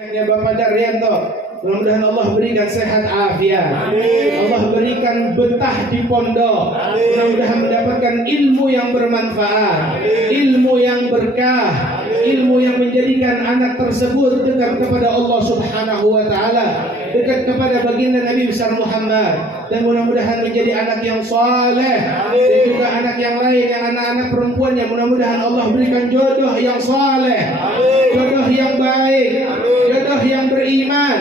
Ya Bapak Daryanto, mudah-mudahan Allah berikan sehat afiat. Allah berikan betah di pondok. Mudah-mudahan mendapatkan ilmu yang bermanfaat, ilmu yang berkah, ilmu yang menjadikan anak tersebut dekat kepada Allah Subhanahu wa taala, dekat kepada baginda Nabi besar Muhammad, dan mudah-mudahan menjadi anak yang saleh, dan juga anak yang lain yang anak-anak perempuannya mudah-mudahan Allah berikan jodoh yang saleh, jodoh yang baik, jodoh yang beriman,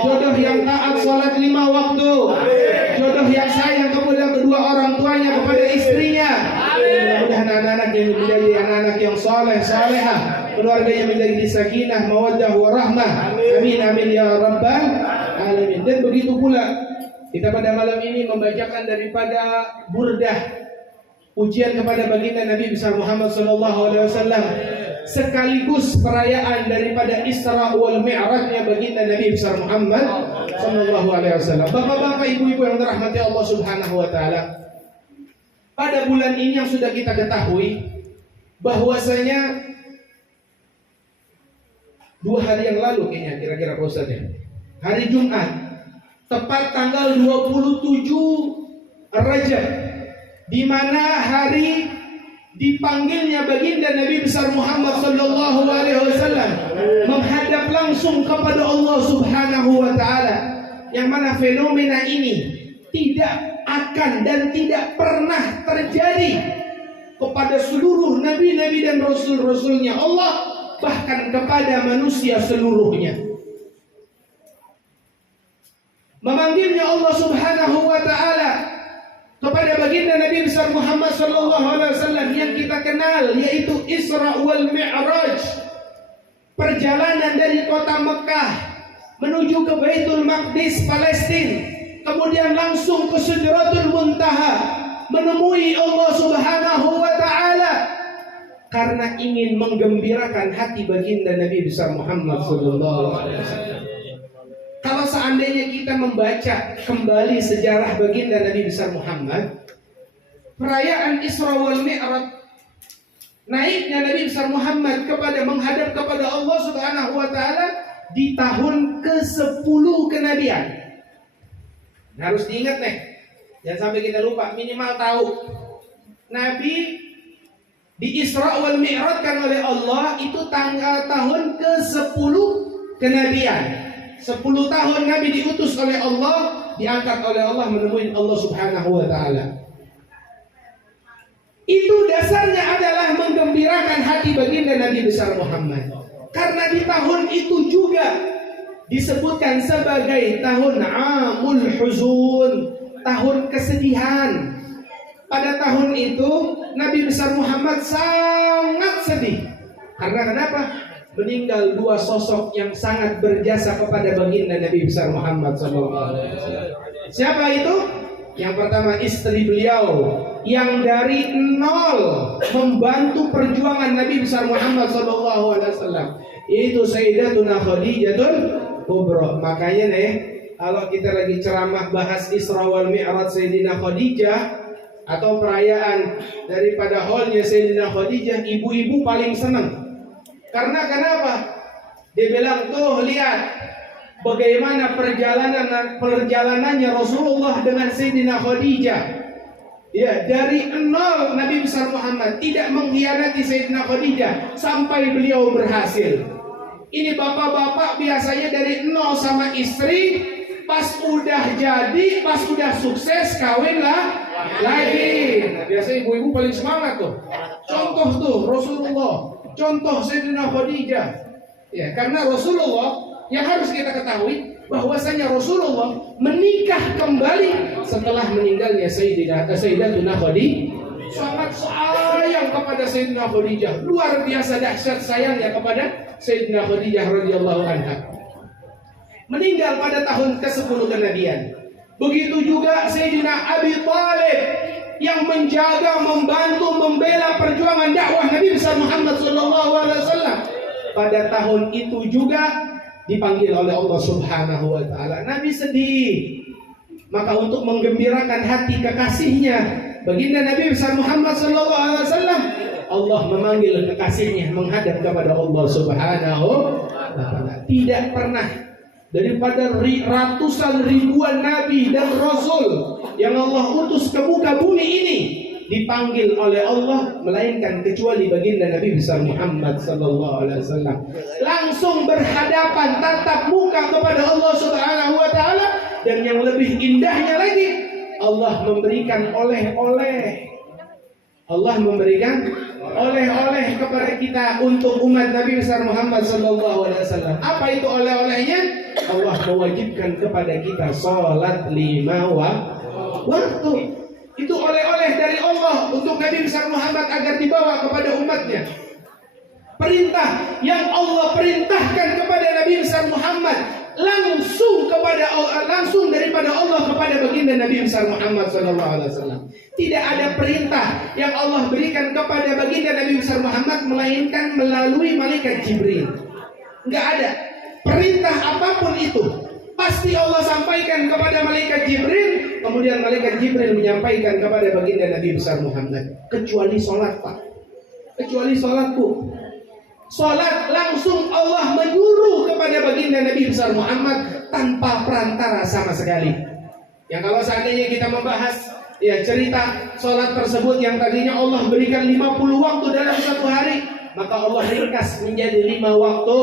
jodoh yang taat salat 5 waktu, jodoh yang sayang kepada kedua orang tuanya, kepada istrinya. Mudah-mudahan anak-anak yang menjadi anak-anak yang saleh salehah, keluarganya menjadi sakinah, mawaddah, warahmah. Amin amin ya rabbal alamin. Dan begitu pula kita pada malam ini membacakan daripada burdah pujian kepada baginda Nabi besar Muhammad sallallahu alaihi wasallam, sekaligus perayaan daripada Isra wal Mi'rajnya baginda Nabi besar Muhammad sallallahu alaihi wasallam. Bapak-bapak, ibu-ibu yang dirahmati Allah Subhanahu wa taala, pada bulan ini yang sudah kita ketahui bahwasanya 2 hari yang lalu kayaknya kira-kira Pak Ustaz ya, hari Jumat, tepat tanggal 27 Rajab, di mana hari dipanggilnya baginda Nabi besar Muhammad sallallahu alaihi wasallam menghadap langsung kepada Allah Subhanahu wa taala, yang mana fenomena ini tidak akan dan tidak pernah terjadi kepada seluruh nabi-nabi dan rasul-rasulnya Allah, bahkan kepada manusia seluruhnya. Memanggilnya Allah Subhanahu wa taala kepada baginda Nabi besar Muhammad sallallahu alaihi wasallam yang kita kenal, yaitu Isra wal Mi'raj, perjalanan dari kota Mekah menuju ke Baitul Maqdis Palestina, kemudian langsung ke Sidratul Muntaha menemui Allah Subhanahu wa taala karena ingin menggembirakan hati baginda Nabi besar Muhammad sallallahu alaihi wasallam. Kalau seandainya kita membaca kembali sejarah baginda Nabi besar Muhammad, perayaan Isra wal Mi'raj, naiknya Nabi besar Muhammad kepada menghadap kepada Allah Subhanahu wa taala di tahun ke-10 kenabian. Nah, harus diingat nih, jangan sampai kita lupa, minimal tahu Nabi di Isra wal Mi'raj kan oleh Allah itu tahun ke-10 kenabian. 10 tahun Nabi diutus oleh Allah, diangkat oleh Allah menemui Allah Subhanahu wa taala. Itu dasarnya adalah menggembirakan hati baginda Nabi besar Muhammad. Karena di tahun itu juga disebutkan sebagai tahun Amul Huzun, tahun kesedihan. Pada tahun itu Nabi besar Muhammad sangat sedih. Karena kenapa? Meninggal 2 sosok yang sangat berjasa kepada baginda Nabi besar Muhammad sallallahu alaihi wasallam. Siapa itu? Yang pertama istri beliau yang dari nol membantu perjuangan Nabi besar Muhammad sallallahu alaihi wasallam, yaitu Sayyidatuna Khadijatul Kubra. Makanya nih, kalau kita lagi ceramah bahas Isra wal Mi'raj Sayyidina Khadijah atau perayaan daripada haulnya Sayyidina Khadijah, ibu-ibu paling senang. Karena kenapa? Dia bilang, tuh lihat bagaimana perjalanannya Rasulullah dengan Sayyidina Khadijah. Ya, dari nol Nabi besar Muhammad tidak mengkhianati Sayyidina Khadijah sampai beliau berhasil. Ini bapak-bapak biasanya dari nol sama istri, pas udah jadi, pas udah sukses kawinlah lagi. Nah, biasanya ibu-ibu paling semangat tuh. Contoh tuh Rasulullah, contoh Sayyidina Khadijah. Ya, karena Rasulullah yang harus kita ketahui bahwasanya Rasulullah menikah kembali setelah meninggalnya Sayyidatuna Khadijah. Sangat sayang kepada Sayyidina Khadijah, luar biasa dahsyat sayangnya kepada Sayyidina Khadijah radhiyallahu anha. Meninggal pada tahun ke-10 kenabian. Begitu juga Sayyidina Abi Thalib yang menjaga, membantu, membela perjuangan dakwah Nabi besar Muhammad sallallahu alaihi wasallam. Pada tahun itu juga dipanggil oleh Allah Subhanahu wa taala. Nabi sedih. Maka untuk menggembirakan hati kekasihnya, baginda Nabi besar Muhammad sallallahu alaihi wasallam, Allah memanggil kekasihnya menghadap kepada Allah Subhanahu Tidak pernah. Daripada ratusan ribuan nabi dan rasul yang Allah utus ke muka bumi ini, dipanggil oleh Allah melainkan kecuali baginda Nabi besar Muhammad sallallahu alaihi wasallam. Langsung berhadapan tatap muka kepada Allah Subhanahu wa taala, dan yang lebih indahnya lagi, Allah memberikan oleh-oleh. Allah memberikan oleh-oleh kepada kita untuk umat Nabi besar Muhammad sallallahu alaihi wasallam. Apa itu oleh-olehnya? Allah mewajibkan kepada kita salat 5 waktu. Itu oleh-oleh dari Allah untuk Nabi besar Muhammad agar dibawa kepada umatnya. Perintah yang Allah perintahkan kepada Nabi besar Muhammad langsung daripada Allah kepada baginda Nabi besar Muhammad sallallahu alaihi wasallam. Tidak ada perintah yang Allah berikan kepada baginda Nabi besar Muhammad melainkan melalui malaikat Jibril. Enggak ada. Perintah apapun itu pasti Allah sampaikan kepada malaikat Jibril, kemudian malaikat Jibril menyampaikan kepada baginda Nabi besar Muhammad. Kecuali sholat, Pak. Kecuali sholatku. Sholat langsung Allah menyuruh kepada baginda Nabi besar Muhammad tanpa perantara sama sekali. Yang kalau seandainya kita membahas cerita sholat tersebut yang tadinya Allah berikan 50 waktu dalam satu hari, maka Allah ringkas menjadi 5 waktu.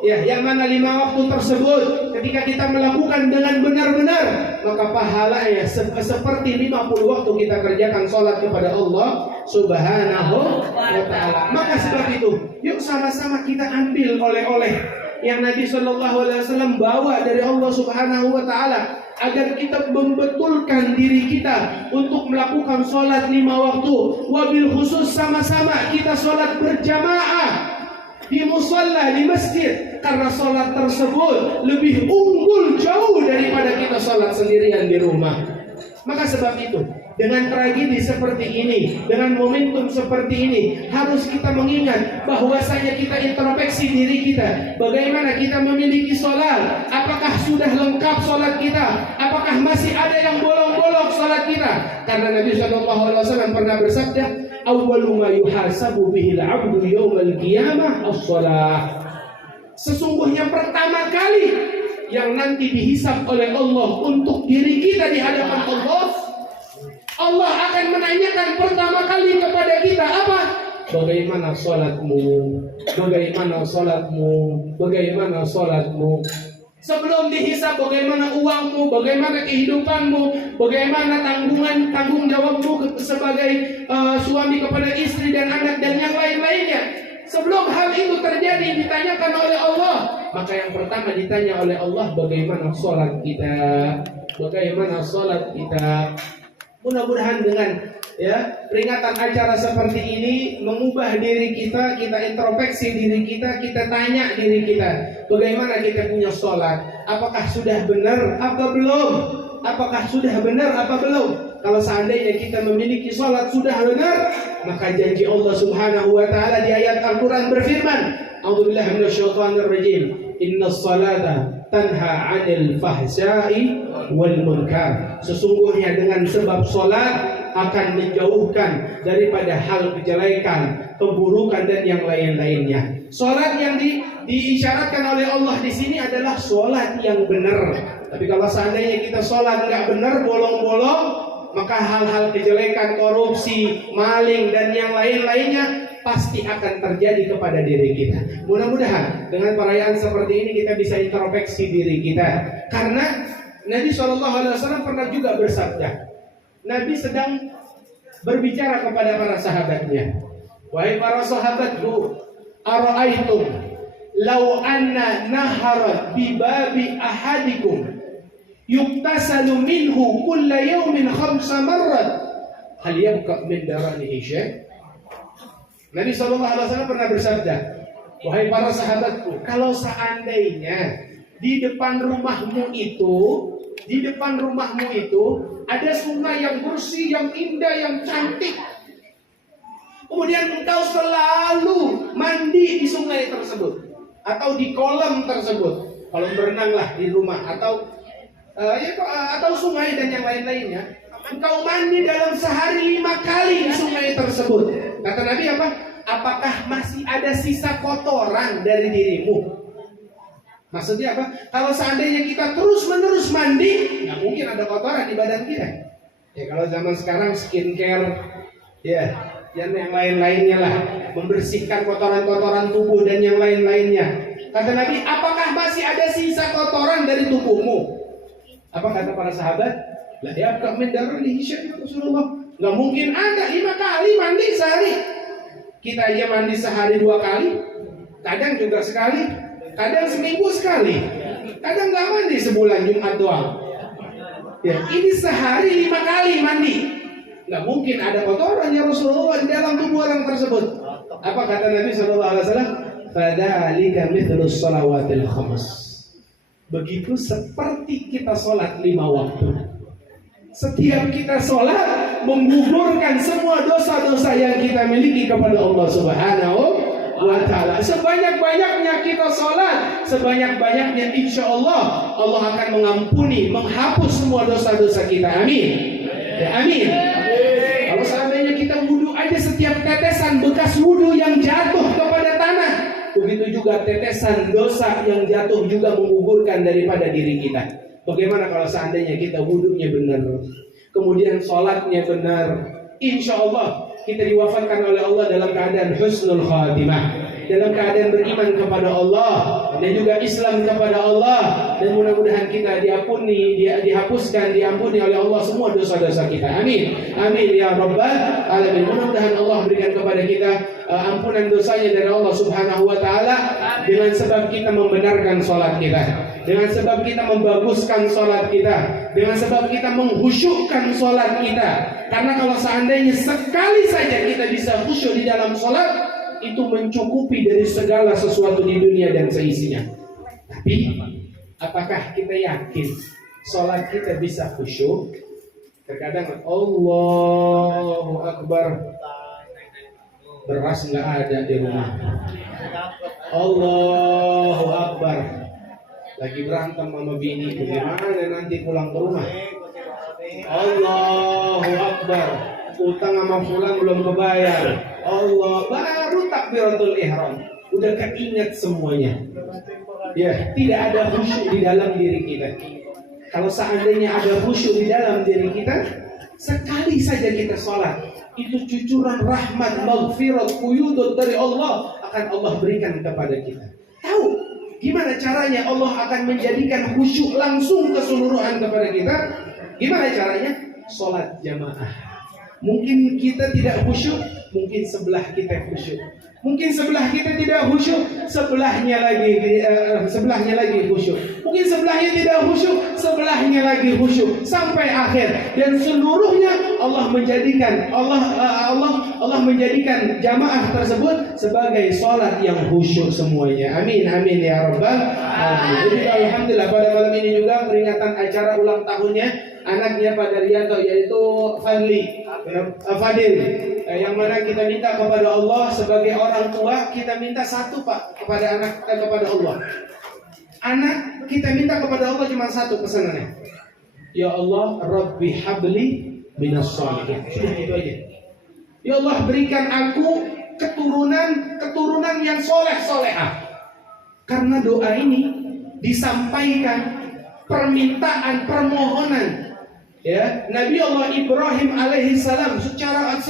Yang mana 5 waktu tersebut ketika kita melakukan dengan benar-benar, maka pahalanya seperti 50 waktu kita kerjakan sholat kepada Allah Subhanahu wa ta'ala. Maka sebab itu, yuk sama-sama kita ambil oleh-oleh yang Nabi Shallallahu Alaihi Wasallam bawa dari Allah Subhanahu wa ta'ala, agar kita membetulkan diri kita untuk melakukan sholat 5 waktu. Wabil khusus sama-sama kita sholat berjamaah di musalla, di masjid, karena sholat tersebut lebih unggul jauh daripada kita sholat sendirian di rumah. Maka sebab itu, dengan tragedi seperti ini, dengan momentum seperti ini, harus kita mengingat bahwasanya kita introspeksi diri kita. Bagaimana kita memiliki sholat? Apakah sudah lengkap sholat kita? Apakah masih ada yang bolong-bolong sholat kita? Karena Nabi SAW pernah bersabda, awwalu ma yuhasabu bihil abdu yawmal qiyamah as-shalah. Sesungguhnya pertama kali yang nanti dihisab oleh Allah untuk diri kita di hadapan Allah, Allah akan menanyakan pertama kali kepada kita apa? Bagaimana sholatmu? Bagaimana sholatmu? Bagaimana sholatmu? Sebelum dihisab bagaimana uangmu, bagaimana kehidupanmu, bagaimana tanggung jawabmu sebagai suami kepada istri dan anak dan yang lain-lainnya. Sebelum hal itu terjadi ditanyakan oleh Allah, maka yang pertama ditanya oleh Allah bagaimana sholat kita, bagaimana sholat kita. Mudah-mudahan dengan peringatan acara seperti ini mengubah diri kita, kita introspeksi diri kita, kita tanya diri kita, bagaimana kita punya sholat, apakah sudah benar apa belum? Apakah sudah benar apa belum? Kalau seandainya kita memiliki sholat sudah benar, maka janji Allah Subhanahu wa ta'ala di ayat Al-Quran berfirman, a'udzubillahi minasyaitonir rajim, innas salata tanha 'anil fahsya'i wal munkar. Sesungguhnya dengan sebab sholat akan menjauhkan daripada hal kejelekan, keburukan dan yang lain-lainnya. Sholat yang diisyaratkan oleh Allah di sini adalah sholat yang benar. Tapi kalau seandainya kita sholat nggak benar, bolong-bolong, maka hal-hal kejelekan, korupsi, maling dan yang lain-lainnya pasti akan terjadi kepada diri kita. Mudah-mudahan dengan perayaan seperti ini kita bisa introspeksi diri kita. Karena Nabi SAW pernah juga bersabda, Nabi sedang berbicara kepada para sahabatnya, wahai para sahabatku, ara'aitum law anna naharat bi babi ahadikum yuktasalu minhu kulla yawmin 5 marrat hal yabqa min daranihi syai'. Nabi SAW pernah bersabda, wahai para sahabatku, kalau seandainya di depan rumahmu itu ada sungai yang bersih, yang indah, yang cantik, kemudian engkau selalu mandi di sungai tersebut atau di kolam tersebut, kolam berenanglah di rumah atau sungai dan yang lain-lainnya, engkau mandi dalam sehari 5 kali di sungai tersebut. Kata Nabi apa? Apakah masih ada sisa kotoran dari dirimu? Maksudnya apa? Kalau seandainya kita terus-menerus mandi, nggak mungkin ada kotoran di badan kita. Ya kalau zaman sekarang skincare, ya, yang lain-lainnya lah, membersihkan kotoran-kotoran tubuh dan yang lain-lainnya. Kata Nabi, apakah masih ada sisa kotoran dari tubuhmu? Apa kata para sahabat? La yabqa min daranihi syai'un Rasulullah. Nggak mungkin ada 5 kali mandi sehari. Kita aja mandi sehari 2 kali, kadang juga sekali, kadang seminggu sekali, kadang nggak mandi sebulan Jumat doang. Ya, ini sehari 5 kali mandi. Nggak mungkin ada kotoran ya Rasulullah di dalam tubuh orang tersebut. Apa kata Nabi SAW? Fadzalika mithlus shalawatil khams. Begitu seperti kita sholat 5 waktu. Setiap kita sholat menggugurkan semua dosa-dosa yang kita miliki kepada Allah Subhanahu wa ta'ala. Sebanyak-banyaknya kita sholat, sebanyak-banyaknya insya Allah Allah akan mengampuni, menghapus semua dosa-dosa kita. Amin. Ya, amin. Kalau seandainya kita wudhu aja, setiap tetesan bekas wudhu yang jatuh kepada tanah, begitu juga tetesan dosa yang jatuh juga menggugurkan daripada diri kita. Bagaimana kalau seandainya kita wudhunya benar, kemudian sholatnya benar, insya Allah kita diwafatkan oleh Allah dalam keadaan husnul khatimah, dalam keadaan beriman kepada Allah dan juga Islam kepada Allah, dan mudah-mudahan kita diampuni, dihapuskan, diampuni oleh Allah semua dosa-dosa kita. Amin. Amin ya rabbal alamin. Mudah-mudahan Allah berikan kepada kita ampunan dosanya dari Allah Subhanahu wa taala dengan sebab kita membenarkan salat kita, dengan sebab kita membaguskan salat kita, dengan sebab kita menghusyukkan salat kita. Karena kalau seandainya sekali saja kita bisa khusyuk di dalam salat, itu mencukupi dari segala sesuatu di dunia dan seisinya. Tapi apakah kita yakin salat kita bisa khusyuk? Terkadang Allahu Akbar, beras nggak ada di rumah. Allahu Akbar, lagi berantem sama bini, bagaimana nanti pulang ke rumah? Allahu Akbar, utang sama fulan belum kebayar. Allah, baru takbiratul ihram, udah keinget semuanya. Ya, tidak ada khusyuk di dalam diri kita. Kalau seandainya ada khusyuk di dalam diri kita, sekali saja kita sholat, itu cucuran rahmat, maghfirat, quyudut dari Allah akan Allah berikan kepada kita. Tahu gimana caranya Allah akan menjadikan khusyuk langsung keseluruhan kepada kita? Gimana caranya? Sholat jamaah. Mungkin kita tidak khusyuk, mungkin sebelah kita khusyuk. Mungkin sebelah kita tidak khusyuk, sebelahnya lagi khusyuk. Mungkin sebelahnya tidak khusyuk, sebelahnya lagi khusyuk sampai akhir. Dan seluruhnya Allah menjadikan jamaah tersebut sebagai sholat yang khusyuk semuanya. Amin amin ya rabbal alamin. Jadi alhamdulillah pada malam ini juga peringatan acara ulang tahunnya anaknya Pak Daryanto, yaitu Fadil, yang mana kita minta kepada Allah sebagai orang tua, kita minta satu Pak kepada anak kita, kepada Allah. Anak kita minta kepada Allah cuma satu pesanannya. Ya Allah, Rabbi habli minas shalihin. Sudah itu aja. Ya Allah, berikan aku keturunan yang soleh-solehah. Karena doa ini disampaikan permintaan, permohonan. Ya, Nabi Allah Ibrahim alaihissalam secara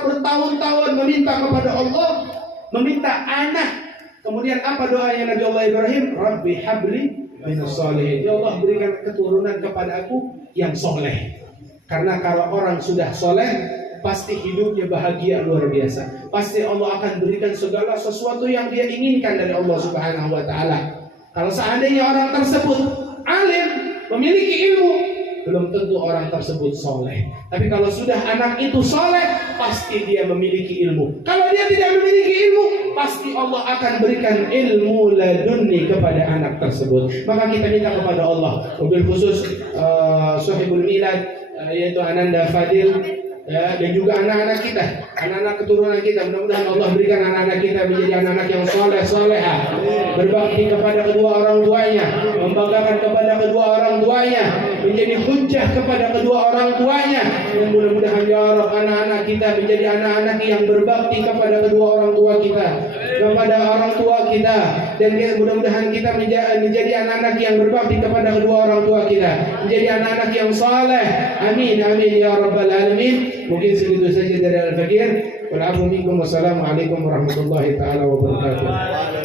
bertahun-tahun meminta kepada Allah, meminta anak. Kemudian apa doanya Nabi Allah Ibrahim? Rabbi habli minas shalihin. Ya Allah, berikan keturunan kepada aku yang soleh. Karena kalau orang sudah soleh, pasti hidupnya bahagia luar biasa. Pasti Allah akan berikan segala sesuatu yang dia inginkan dari Allah Subhanahu wa taala. Kalau seandainya orang tersebut alim, memiliki ilmu, belum tentu orang tersebut soleh. Tapi kalau sudah anak itu soleh, pasti dia memiliki ilmu. Kalau dia tidak memiliki ilmu, pasti Allah akan berikan ilmu ladunni kepada anak tersebut. Maka kita minta kepada Allah, wabil khusus Sohibul Milad, yaitu Ananda Fadil, ya, dan juga anak-anak kita, anak-anak keturunan kita. Mudah-mudahan Allah berikan anak-anak kita menjadi anak-anak yang soleh-soleha, berbakti kepada kedua orang tuanya, membanggakan kepada kedua orang tuanya, menjadi hujjah kepada kedua orang tuanya. Dan mudah-mudahan ya Rabb, anak-anak kita menjadi anak-anak yang berbakti kepada kedua orang tua kita, kepada orang tua kita, dan mudah-mudahan kita menjadi anak-anak yang berbakti kepada kedua orang tua kita, menjadi anak-anak yang saleh. Amin amin ya rabbal alamin. Mungkin segitu saja dari Al-Fakir. Wassalamualaikum warahmatullahi taala wabarakatuh.